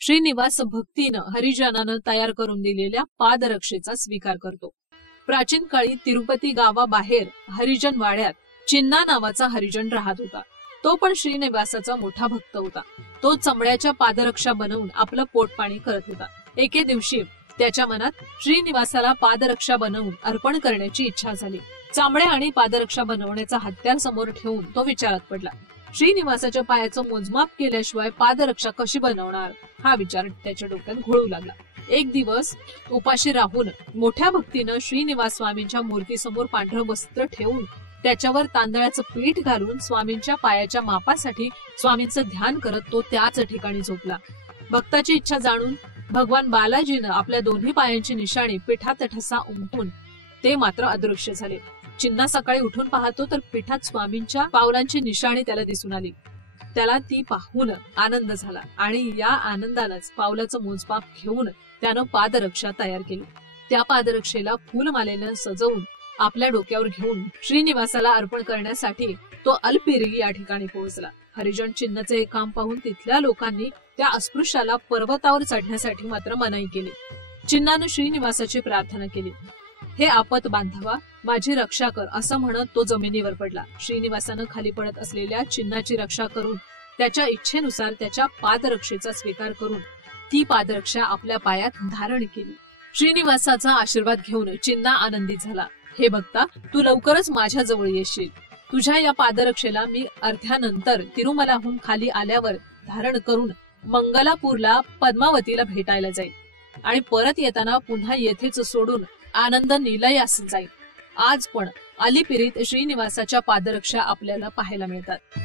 श्रीनिवास भक्तीनं हरिजनानं तयार करून दिलेल्या पादरक्षेचा स्वीकार करतो। प्राचीन काळी तिरुपती गावाबाहेर हरिजन वाड्यात चिन्ना नावाचा हरिजन राहत होता। तो पण श्रीनिवासाचा मोठा भक्त होता। तो चमड्याच्या पादरक्षा बनवून आपलं पोटपाणी करत होता। एके दिवशी त्याच्या मनात श्रीनिवासाला पादरक्षा बनवून अर्पण करण्याची इच्छा झाली। चांबड्या आणि पादरक्षा बनवण्याचा हत्यार समोर ठेवून तो विचारात पडला। श्रीनिवासाच्या पायाचं मोजमाप केल्याशिवाय पादरक्षा कशी बनवणार हा विचार त्याच्या डोक्यात घोळू लागला। एक दिवस उपाशी राहून मोठ्या भक्तीनं श्रीनिवास स्वामींच्या मूर्तीसमोर पांढरं वस्त्र ठेवून त्याच्यावर तांदळाचं पीठ घालून स्वामींच्या पायाच्या मापासाठी स्वामींचं ध्यान करत तो त्याच ठिकाणी झोपला। भक्ताची इच्छा जाणून भगवान बालाजीनं आपल्या दोन्ही पायांची निशाणी पिठात ठसा उमटून ते मात्र अदृश्य झाले। चिन्ना सकाळी उठून पाहतो तर पिठात स्वामींच्या पावलांची निशाणी त्याला दिसून आली। त्याला ती पाहून आनंद झाला आणि या आनंदानंच पावलाचं मोजमाप घेऊन त्यानं पादरक्षा तयार केली। त्या पादरक्षेला फुलमालेनं सजवून आपल्या डोक्यावर घेऊन श्रीनिवासाला अर्पण करण्यासाठी तो अल्पिरी या ठिकाणी पोहोचला। हरिजन चिन्नाचे हे काम पाहून तिथल्या लोकांनी त्या अस्पृश्याला पर्वतावर चढण्यासाठी मात्र मनाई केली। चिन्नानं श्रीनिवासाची प्रार्थना केली, हे आपत बांधवा माझी रक्षा कर असं म्हणत तो जमिनीवर पडला। श्रीनिवासानं खाली पडत असलेल्या चिन्नाची रक्षा करून त्याच्या इच्छेनुसार त्याच्या पादरक्षेचा स्वीकार करून ती पादरक्षा आपल्या पायात धारण केली। श्रीनिवासाचा आशीर्वाद घेऊन चिन्ना आनंदित झाला। हे भक्ता, तू लवकरच माझ्या जवळ येशील। तुझ्या या पादरक्षेला मी अर्ध्यानंतर तिरुमलाहून खाली आल्यावर धारण करून मंगलापूरला पद्मावतीला भेटायला जाईल आणि परत येताना पुन्हा येथेच सोडून आनंद निलयास जाईल। आज पण अलिपिरीत श्रीनिवासाच्या पादरक्षा आपल्याला पाहायला मिळतात।